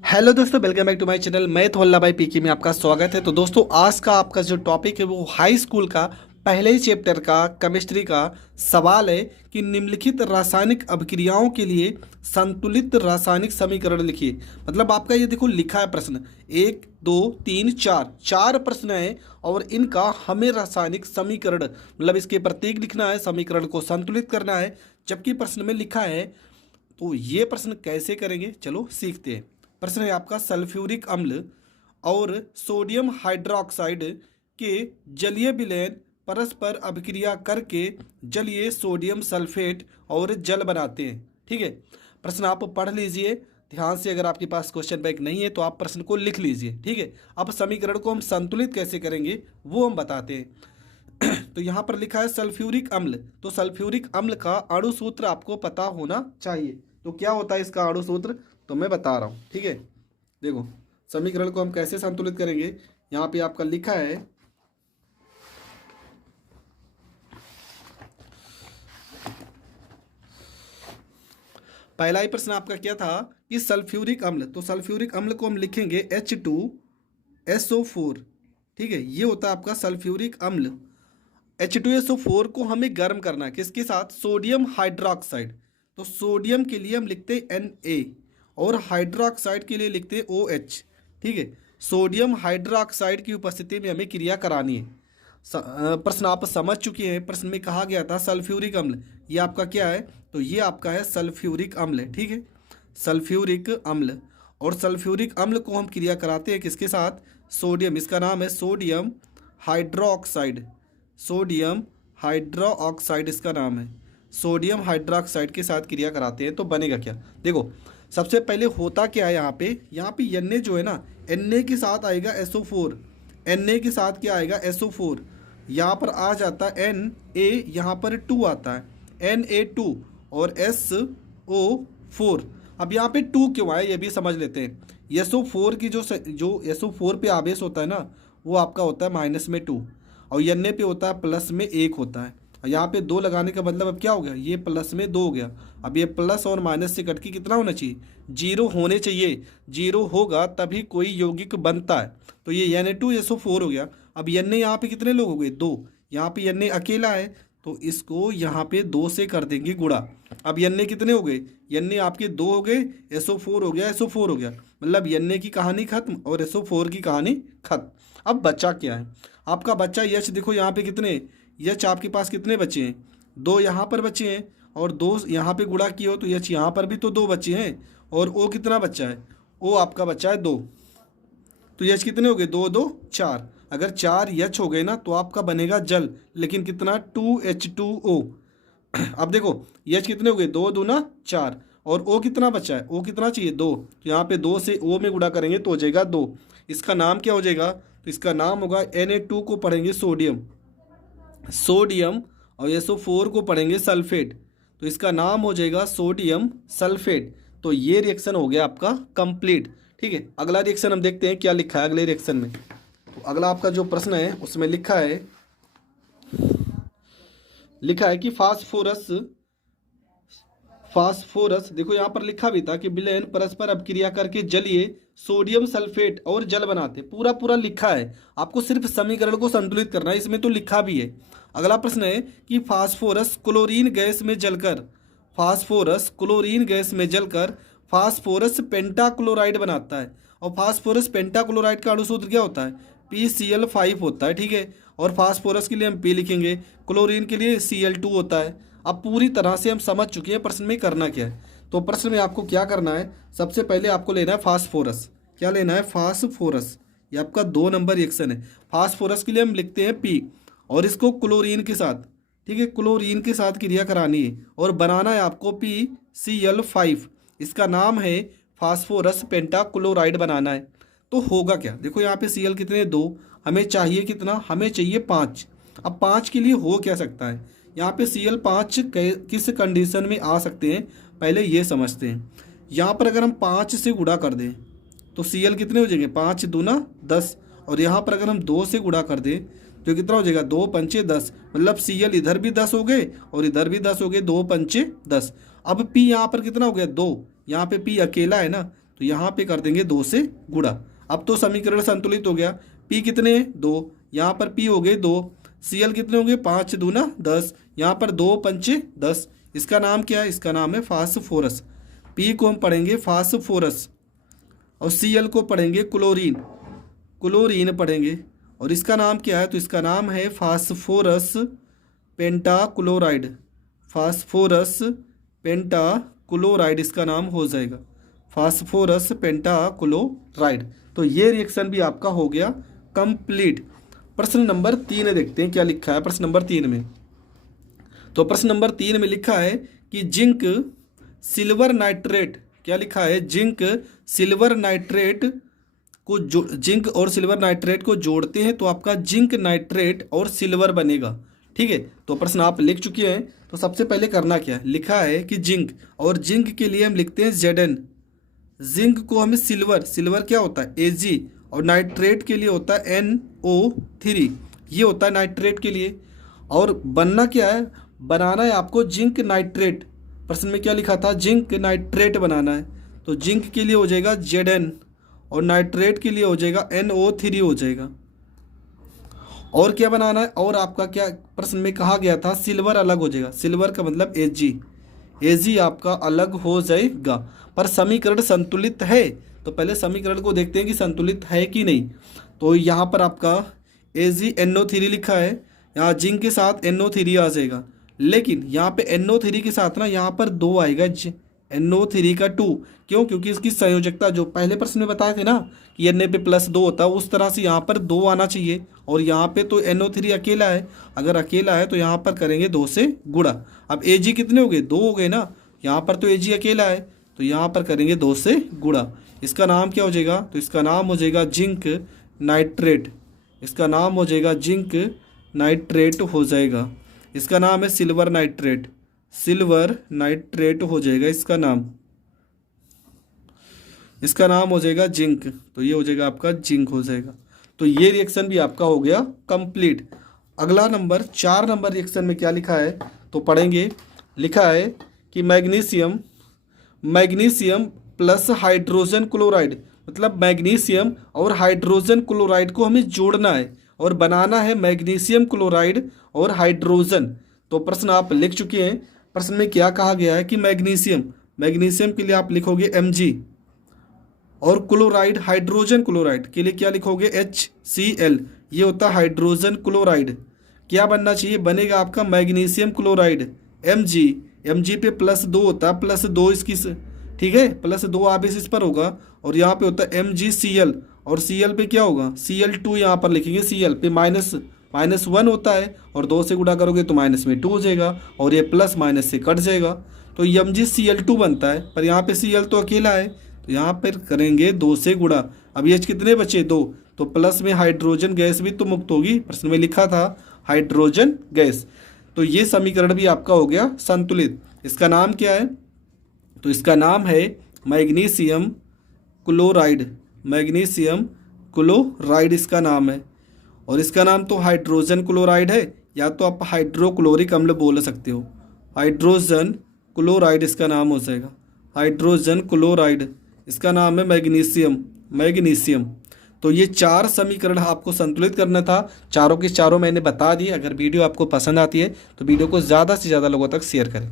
Hello दोस्तों, welcome back to my channel. मैं वल्लभ भाई पीके में आपका स्वागत है। तो दोस्तों, आज का आपका जो टॉपिक है वो हाई स्कूल का पहले ही चैप्टर का केमिस्ट्री का सवाल है कि निम्नलिखित रासायनिक अभिक्रियाओं के लिए संतुलित रासायनिक समीकरण लिखिए। मतलब आपका ये देखो लिखा है प्रश्न, एक दो तीन चार चार प्रश्न है और इनका हमें रासायनिक समीकरण मतलब इसके प्रतीक लिखना है, समीकरण को संतुलित करना है। जबकि प्रश्न में लिखा है, तो ये प्रश्न कैसे करेंगे चलो सीखते हैं। प्रश्न है आपका, सल्फ्यूरिक अम्ल और सोडियम हाइड्रोक्साइड के जलीय विलयन परस्पर अभिक्रिया करके जलीय सोडियम सल्फेट और जल बनाते हैं। ठीक है, प्रश्न आप पढ़ लीजिए ध्यान से। अगर आपके पास क्वेश्चन बैंक नहीं है तो आप प्रश्न को लिख लीजिए। ठीक है, अब समीकरण को हम संतुलित कैसे करेंगे वो हम बताते हैं। तो यहाँ पर लिखा है सल्फ्यूरिक अम्ल। तो सल्फ्यूरिक अम्ल का अणु सूत्र आपको पता होना चाहिए। तो क्या होता है इसका अणु सूत्र, तो मैं बता रहा हूँ। ठीक है, देखो समीकरण को हम कैसे संतुलित करेंगे। यहाँ पे आपका लिखा है, पहला ही प्रश्न आपका क्या था कि सल्फ्यूरिक अम्ल, तो सल्फ्यूरिक अम्ल को हम लिखेंगे H2SO4। ठीक है, ये होता है आपका सल्फ्यूरिक अम्ल। H2SO4 को हमें गर्म करना है किसके साथ, सोडियम हाइड्रोक्साइड। तो सोडियम के लिए हम लिखते हैं Na और हाइड्रोक्साइड के लिए लिखते हैं OH। ठीक है, सोडियम हाइड्रोक्साइड की उपस्थिति में हमें क्रिया करानी है। प्रश्न आप समझ चुके हैं। प्रश्न में कहा गया था सल्फ्यूरिक अम्ल, ये आपका क्या है, तो ये आपका है सल्फ्यूरिक अम्ल है। ठीक है, सल्फ्यूरिक अम्ल, और सल्फ्यूरिक अम्ल को हम क्रिया कराते हैं किसके साथ, सोडियम, इसका नाम है सोडियम हाइड्रोक्साइड। सोडियम हाइड्रोक्साइड इसका नाम है, सोडियम हाइड्रोक्साइड के साथ क्रिया कराते हैं। तो बनेगा क्या, देखो सबसे पहले होता क्या है यहाँ पे Na जो है ना, Na के साथ आएगा SO4, Na के साथ क्या आएगा SO4। यहाँ पर आ जाता है Na, यहाँ पर 2 आता है Na2 और SO4। अब यहाँ पे 2 क्यों आया ये भी समझ लेते हैं। SO4 की जो SO4 पे आवेश होता है ना, वो आपका होता है -2 और Na पे होता है +1 होता है। और यहाँ पे 2 लगाने का मतलब अब क्या हो गया, ये +2 हो गया। अब ये प्लस और माइनस से कट के कितना होना चाहिए, 0 होने चाहिए। 0 होगा तभी कोई यौगिक बनता है। तो ये Na2SO4 हो गया। अब Na यहाँ पे कितने लोग हो गए, 2। यहाँ पे Na अकेला है तो इसको यहाँ पे 2 से कर देंगे गुणा। अब Na कितने हो गए, Na आपके 2 हो गए, SO4 हो गया, SO4 हो गया। मतलब Na की कहानी खत्म और SO4 की कहानी खत्म। अब बच्चा क्या है आपका, बच्चा H। देखो यहाँ पे कितने H आपके पास कितने बचे हैं, 2 यहाँ पर बचे हैं और 2 यहाँ पे गुणा किए हो तो H यहाँ पर भी तो 2 बचे हैं। और O कितना बच्चा है, O आपका बच्चा है 2। तो H कितने हो गए, 2 2 4। अगर 4 H हो गए ना तो आपका बनेगा जल, लेकिन कितना 2H2O। अब देखो H कितने हो गए, 2 दूना 4 और O कितना बचा है, O कितना चाहिए 2। तो यहाँ पे 2 से O में गुणा करेंगे तो हो जाएगा 2। इसका नाम क्या हो जाएगा, तो इसका नाम होगा Na2 को पढ़ेंगे सोडियम, सोडियम और SO4 को पढ़ेंगे सल्फेट, तो इसका नाम हो जाएगा सोडियम सल्फेट। तो ये रिएक्शन हो गया आपका कंप्लीट। ठीक है, अगला रिएक्शन हम देखते हैं क्या लिखा है अगले रिएक्शन में। तो अगला आपका जो प्रश्न है उसमें लिखा है कि फास्फोरस देखो यहाँ पर लिखा भी था कि विलयन परस्पर अपक्रिया करके जलीय सोडियम सल्फेट और जल बनाते। पूरा पूरा लिखा है, आपको सिर्फ समीकरण को संतुलित करना है, इसमें तो लिखा भी है। अगला प्रश्न है कि फास्फोरस क्लोरीन गैस में जलकर फास्फोरस पेंटाक्लोराइड बनाता है। और फास्फोरस पेंटाक्लोराइड का अणुसूत्र क्या होता है, PCl5 होता है। ठीक है, और फास्फोरस के लिए हम P लिखेंगे, क्लोरीन के लिए Cl2 होता है। अब पूरी तरह से हम समझ चुके हैं प्रश्न में करना क्या है। तो प्रश्न में आपको क्या करना है, सबसे पहले आपको लेना है फास्फोरस। क्या लेना है, फास्फोरस। ये आपका 2 नंबर रिएक्शन है। फास्फोरस के लिए हम लिखते हैं P और इसको क्लोरीन के साथ, ठीक है, क्लोरीन के साथ क्रिया करानी है और बनाना है आपको PCl5। इसका नाम है फास्फोरस पेंटाक्लोराइड बनाना है। तो होगा क्या, देखो यहाँ पे Cl कितने 2, हमें चाहिए कितना, हमें चाहिए 5। अब 5 के लिए हो क्या सकता है, यहाँ पे Cl5 किस कंडीशन में आ सकते हैं पहले ये समझते हैं। यहाँ पर अगर हम 5 से गुणा कर दें तो Cl कितने हो जाएंगे, 5 दूना 10। और यहाँ पर अगर हम 2 से गुणा कर दें तो कितना हो जाएगा, 2 पंचे 10। मतलब Cl इधर भी 10 हो गए और इधर भी 10 हो गए, 2 पंचे 10। अब P यहाँ पर कितना हो गया, 2। यहाँ पे P अकेला है ना, तो यहाँ पे कर देंगे 2 से गुणा। अब तो समीकरण संतुलित हो गया। पी कितने हैं 2, यहाँ पर पी हो गए 2, Cl कितने होंगे 5 दूना 10, यहाँ पर 2 पंचे 10। इसका नाम क्या है, इसका नाम है फास्फोरस। पी को हम पढ़ेंगे फास्फोरस और Cl को पढ़ेंगे क्लोरीन, क्लोरीन पढ़ेंगे। और इसका नाम क्या है, तो इसका नाम है फास्फोरस पेंटाक्लोराइड, फास्फोरस पेंटाक्लोराइड इसका नाम हो जाएगा, फास्फोरस पेंटाक्लोराइड। तो ये रिएक्शन भी आपका हो गया कंप्लीट। प्रश्न नंबर 3 देखते हैं क्या लिखा है प्रश्न नंबर 3 में। तो प्रश्न नंबर 3 में लिखा है कि जिंक सिल्वर नाइट्रेट, क्या लिखा है, जिंक सिल्वर नाइट्रेट को जिंक और सिल्वर नाइट्रेट को जोड़ते हैं तो आपका जिंक नाइट्रेट और सिल्वर बनेगा। ठीक है, तो प्रश्न आप लिख चुके हैं। तो सबसे पहले करना क्या है, लिखा है कि जिंक, और जिंक के लिए हम लिखते हैं Zn, जिंक को हमें सिल्वर, सिल्वर क्या होता है Ag, और नाइट्रेट के लिए होता है NO3, ये होता है नाइट्रेट के लिए। और बनना क्या है, बनाना है आपको जिंक नाइट्रेट। प्रश्न में क्या लिखा था, जिंक नाइट्रेट बनाना है, तो जिंक के लिए हो जाएगा Zn और नाइट्रेट के लिए हो जाएगा NO3 हो जाएगा। और क्या बनाना है, और आपका क्या प्रश्न में कहा गया था, सिल्वर अलग हो जाएगा, सिल्वर का मतलब Ag, Ag आपका अलग हो जाएगा। पर समीकरण संतुलित है, तो पहले समीकरण को देखते हैं कि संतुलित है कि नहीं। तो यहाँ पर आपका AgNO3 लिखा है, यहाँ जिंक के साथ NO3 आ जाएगा, लेकिन यहाँ पे NO3 के साथ ना यहाँ पर 2 आएगा, NO3 का 2, क्यों, क्योंकि इसकी संयोजकता जो पहले प्रश्न में बताए थे ना कि Na पे +2 होता है, उस तरह से यहाँ पर 2 आना चाहिए। और यहाँ पे तो NO3 अकेला है, अगर अकेला है तो यहाँ पर करेंगे 2 से गुणा। अब Ag कितने हो गए, 2 हो गए ना, यहाँ पर तो Ag अकेला है, तो यहाँ पर करेंगे 2 से गुणा। इसका नाम क्या हो जाएगा, तो इसका नाम हो जाएगा जिंक नाइट्रेट, इसका नाम हो जाएगा जिंक नाइट्रेट हो जाएगा। इसका नाम है सिल्वर नाइट्रेट, सिल्वर नाइट्रेट हो जाएगा इसका नाम, इसका नाम हो जाएगा जिंक, तो ये हो जाएगा आपका जिंक हो जाएगा। तो ये रिएक्शन भी आपका हो गया कंप्लीट। अगला नंबर 4 नंबर रिएक्शन में क्या लिखा है, तो पढ़ेंगे। लिखा है कि magnesium, magnesium plus hydrogen chloride, मतलब मैग्नीशियम और हाइड्रोजन क्लोराइड को हमें जोड़ना है और बनाना है मैग्नीशियम क्लोराइड और हाइड्रोजन। तो प्रश्न आप लिख चुके हैं। प्रश्न में क्या कहा गया है कि मैग्नीशियम, मैग्नीशियम के लिए आप लिखोगे Mg, और क्लोराइड, हाइड्रोजन क्लोराइड के लिए क्या लिखोगे HCl, ये होता है हाइड्रोजन क्लोराइड। क्या बनना चाहिए, बनेगा आपका मैग्नीशियम क्लोराइड Mg, Mg पे +2 होता है, +2 इसकी, ठीक है, +2 आप इस पर होगा, और यहाँ पे होता है MgCl, और Cl पे क्या होगा, Cl2 यहाँ पर लिखेंगे, Cl पे -1 होता है, और 2 से गुणा करोगे तो माइनस में 2 हो जाएगा, और ये प्लस माइनस से कट जाएगा, तो MgCl2 बनता है। पर यहाँ पे Cl तो अकेला है, तो यहाँ पर करेंगे 2 से गुणा। अब ये कितने बचे, 2, तो प्लस में हाइड्रोजन गैस भी तो मुक्त होगी, प्रश्न में लिखा था हाइड्रोजन गैस। तो ये समीकरण भी आपका हो गया संतुलित। इसका नाम क्या है, तो इसका नाम है मैग्नीशियम क्लोराइड, मैग्नीशियम क्लोराइड इसका नाम है। और इसका नाम तो हाइड्रोजन क्लोराइड है, या तो आप हाइड्रोक्लोरिक अम्ल बोल सकते हो, हाइड्रोजन क्लोराइड इसका नाम हो जाएगा, हाइड्रोजन क्लोराइड इसका नाम है मैग्नीशियम, मैग्नीशियम। तो ये 4 समीकरण आपको संतुलित करना था, चारों के चारों मैंने बता दिए। अगर वीडियो आपको पसंद आती है तो वीडियो को ज़्यादा से ज़्यादा लोगों तक शेयर करें।